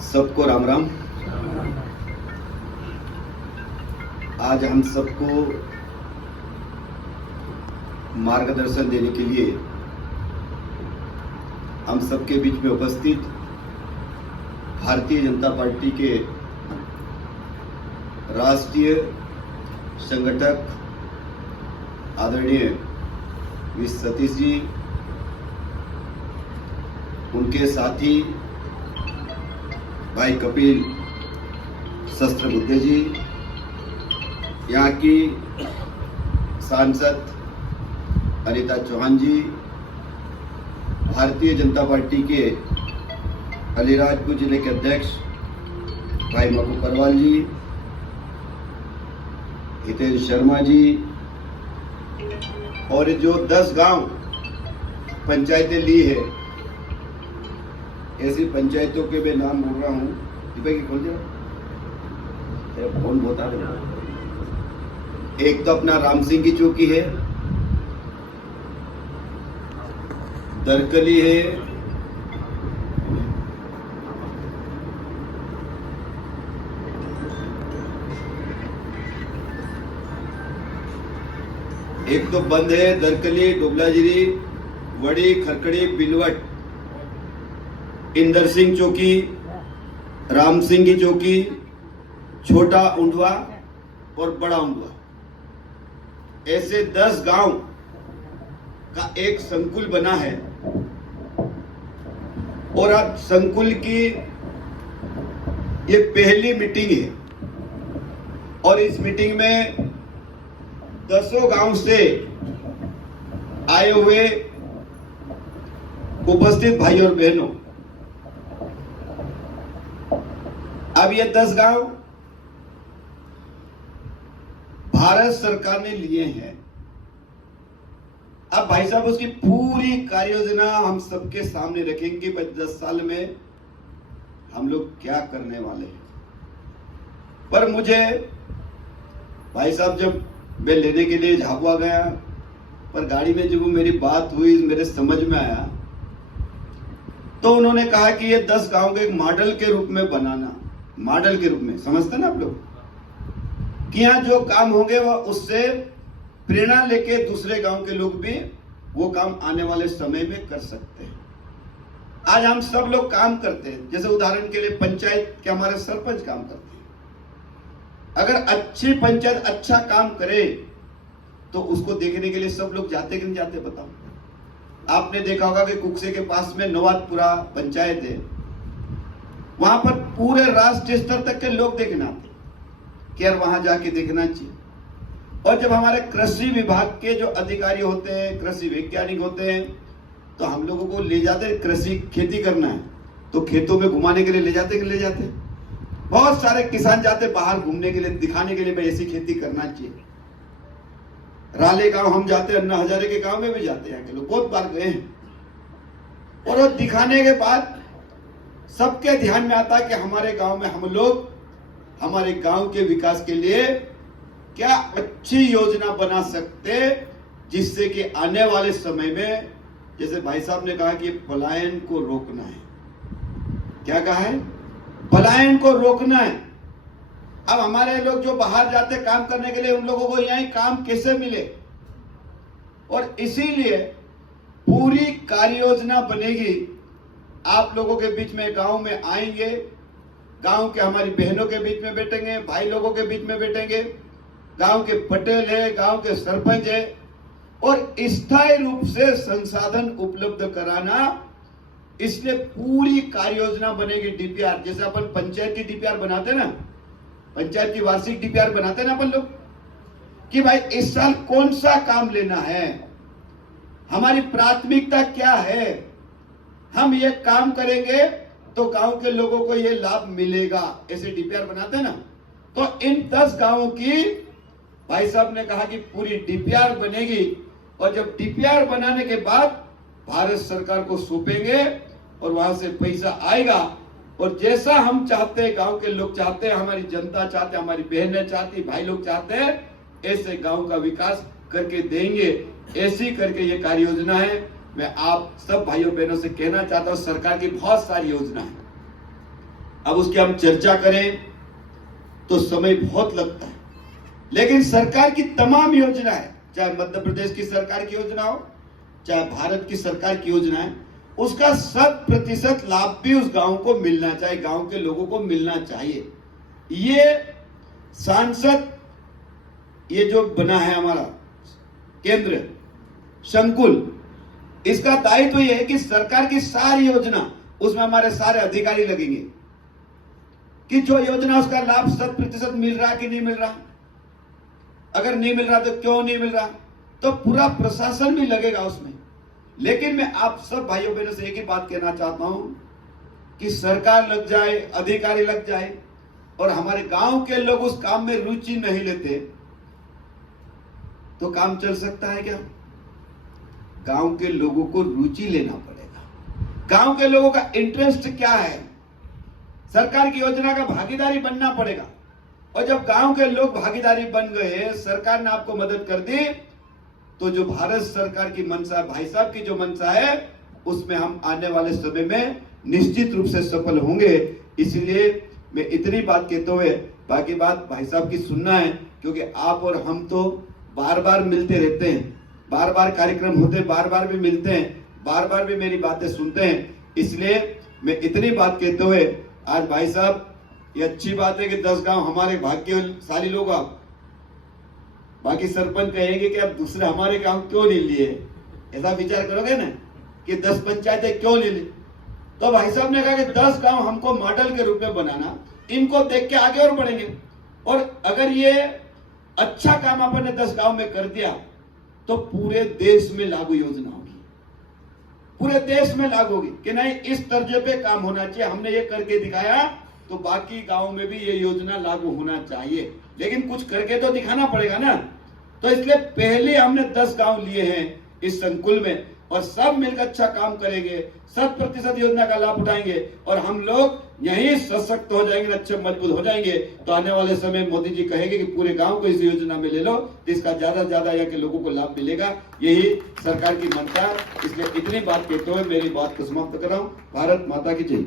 सबको राम राम। आज हम सबको मार्गदर्शन देने के लिए हम सबके बीच में उपस्थित भारतीय जनता पार्टी के राष्ट्रीय संगठक आदरणीय वी सतीश जी, उनके साथी भाई कपिल शस्त्रबुद्धे जी, यहाँ की सांसद अनिता चौहान जी, भारतीय जनता पार्टी के अलीराजपुर जिले के अध्यक्ष भाई मकू करवाल जी, हितेश शर्मा जी, और जो 10 गांव पंचायतें ली है, ऐसी पंचायतों के मैं नाम बोल रहा हूँ। दीपक खोल दे, तेरा फोन बता दे। एक तो अपना राम सिंह की चौकी है, दरकली है, एक तो बंद है, दरकली, डोबलाजिरी, वड़ी, खरकड़ी, बिलवट, इंदर सिंह चौकी, राम सिंह की चौकी, छोटा उंडवा और बड़ा उंडवा, ऐसे 10 गांव का एक संकुल बना है। और अब संकुल की ये पहली मीटिंग है और इस मीटिंग में 10 गांव से आए हुए उपस्थित भाई और बहनों, अब ये 10 गांव भारत सरकार ने लिए हैं। अब भाई साहब उसकी पूरी कार्य योजना हम सबके सामने रखेंगे। 10 साल में हम लोग क्या करने वाले हैं। पर मुझे भाई साहब जब मैं लेने के लिए झाबुआ गया, पर गाड़ी में जब वो मेरी बात हुई, मेरे समझ में आया, तो उन्होंने कहा कि ये 10 गांव के एक मॉडल के रूप में बनाना, मॉडल के रूप में, समझते ना आप लोग, कि यहाँ जो काम होंगे वह उससे प्रेरणा लेके दूसरे गांव के लोग भी वो काम आने वाले समय में कर सकते हैं। आज हम सब लोग काम करते हैं, जैसे उदाहरण के लिए पंचायत के हमारे सरपंच काम करते हैं। अगर अच्छी पंचायत अच्छा काम करे तो उसको देखने के लिए सब लोग जाते कि नहीं जाते, बताओ। आपने देखा होगा कि कुक्से के पास में नवादपुरा पंचायत है, वहां पर पूरे राष्ट्रीय स्तर तक के लोग देखने आते कि यार वहां जाके देखना चाहिए। और जब हमारे कृषि विभाग के जो अधिकारी होते हैं, कृषि वैज्ञानिक होते हैं, तो हम लोगों को ले जाते हैं, कृषि खेती करना है तो खेतों में घुमाने के लिए ले जाते। बहुत सारे किसान जाते बाहर घूमने के लिए, दिखाने के लिए भाई ऐसी खेती करना चाहिए। राले गांव हम जाते, अन्ना हजारे के गांव में भी जाते हैं, के लोग बहुत बार गए हैं। और वो दिखाने के बाद सबके ध्यान में आता है कि हमारे गांव में हम लोग हमारे गांव के विकास के लिए क्या अच्छी योजना बना सकते, जिससे कि आने वाले समय में, जैसे भाई साहब ने कहा कि पलायन को रोकना है। क्या कहा है? पलायन को रोकना है। अब हमारे लोग जो बाहर जाते काम करने के लिए, उन लोगों को यहीं काम कैसे मिले, और इसीलिए पूरी कार्य योजना बनेगी। आप लोगों के बीच में गांव में आएंगे, गांव के हमारी बहनों के बीच में बैठेंगे, भाई लोगों के बीच में बैठेंगे, गांव के पटेल है, गांव के सरपंच है, और स्थायी रूप से संसाधन उपलब्ध कराना, इसलिए पूरी कार्य योजना बनेगी। डीपीआर, जैसे अपन पंचायत की डीपीआर बनाते ना, पंचायत की वार्षिक डीपीआर बनाते ना अपन लोग, कि भाई इस साल कौन सा काम लेना है, हमारी प्राथमिकता क्या है, हम ये काम करेंगे तो गांव के लोगों को ये लाभ मिलेगा, ऐसे डीपीआर बनाते हैं ना। तो इन 10 गांवों की भाई साहब ने कहा कि पूरी डीपीआर बनेगी, और जब डीपीआर बनाने के बाद भारत सरकार को सौंपेंगे और वहां से पैसा आएगा, और जैसा हम चाहते हैं, गांव के लोग चाहते हैं, हमारी जनता चाहते हैं, हमारी बहनें चाहती, भाई लोग चाहते हैं, ऐसे गांव का विकास करके देंगे। ऐसी करके ये कार्य योजना है। मैं आप सब भाइयों बहनों से कहना चाहता हूं, सरकार की बहुत सारी योजना है, अब उसकी हम चर्चा करें तो समय बहुत लगता है, लेकिन सरकार की तमाम योजनाएं, चाहे मध्य प्रदेश की सरकार की योजना हो, चाहे भारत की सरकार की योजना है, उसका 100% लाभ भी उस गांव को मिलना चाहिए, गांव के लोगों को मिलना चाहिए। ये सांसद, ये जो बना है हमारा केंद्र संकुल, इसका दायित्व यह है कि सरकार की सारी योजना, उसमें हमारे सारे अधिकारी लगेंगे कि जो योजना उसका लाभ 100% मिल रहा कि नहीं मिल रहा, अगर नहीं मिल रहा तो क्यों नहीं मिल रहा, तो पूरा प्रशासन भी लगेगा उसमें। लेकिन मैं आप सब भाइयों बहनों से एक ही बात कहना चाहता हूं कि सरकार लग जाए, अधिकारी लग जाए और हमारे गांव के लोग उस काम में रुचि नहीं लेते तो काम चल सकता है क्या? गांव के लोगों को रुचि लेना पड़ेगा। गांव के लोगों का इंटरेस्ट क्या है, सरकार की योजना का भागीदारी बनना पड़ेगा। और जब गांव के लोग भागीदारी बन गए, सरकार ने आपको मदद कर दी, तो जो भारत सरकार की मंशा, भाई साहब की जो मंशा है, उसमें हम आने वाले समय में निश्चित रूप से सफल होंगे। इसलिए मैं इतनी बात कहते हुए, बाकी बात भाई साहब की सुनना है, क्योंकि आप और हम तो बार बार मिलते रहते हैं, बार बार कार्यक्रम होते हैं, बार बार भी मिलते हैं, बार बार भी मेरी बातें सुनते हैं। इसलिए मैं इतनी बात कहते हुए, आज भाई साहब, ये अच्छी बात है कि 10 गांव हमारे भाग्यशाली लोग आप, बाकी सरपंच कहेंगे कि आप दूसरे हमारे गांव क्यों नहीं लिए, ऐसा विचार करोगे ना कि 10 पंचायतें क्यों नहीं ली। तो भाई साहब ने कहा कि 10 गांव हमको मॉडल के रूप में बनाना, इनको देख के आगे और बढ़ेंगे। और अगर ये अच्छा काम अपन ने 10 गांव में कर दिया तो पूरे देश में लागू योजना होगी, पूरे देश में लागू होगी कि नहीं, इस दर्जे पे काम होना चाहिए, हमने ये करके दिखाया तो बाकी गांव में भी ये योजना लागू होना चाहिए। लेकिन कुछ करके तो दिखाना पड़ेगा ना। तो इसलिए पहले हमने 10 गांव लिए हैं इस संकुल में, और सब मिलकर अच्छा काम करेंगे, 100% योजना का लाभ उठाएंगे और हम लोग यही सशक्त हो जाएंगे, अच्छे मजबूत हो जाएंगे। तो आने वाले समय मोदी जी कहेंगे कि पूरे गांव को इस योजना में ले लो, तो इसका ज्यादा से ज्यादा यहाँ के लोगों को लाभ मिलेगा। यही सरकार की मंशा। इसलिए इतनी बात कहते हुए मेरी बात को समाप्त कर रहा हूं। भारत माता की जय।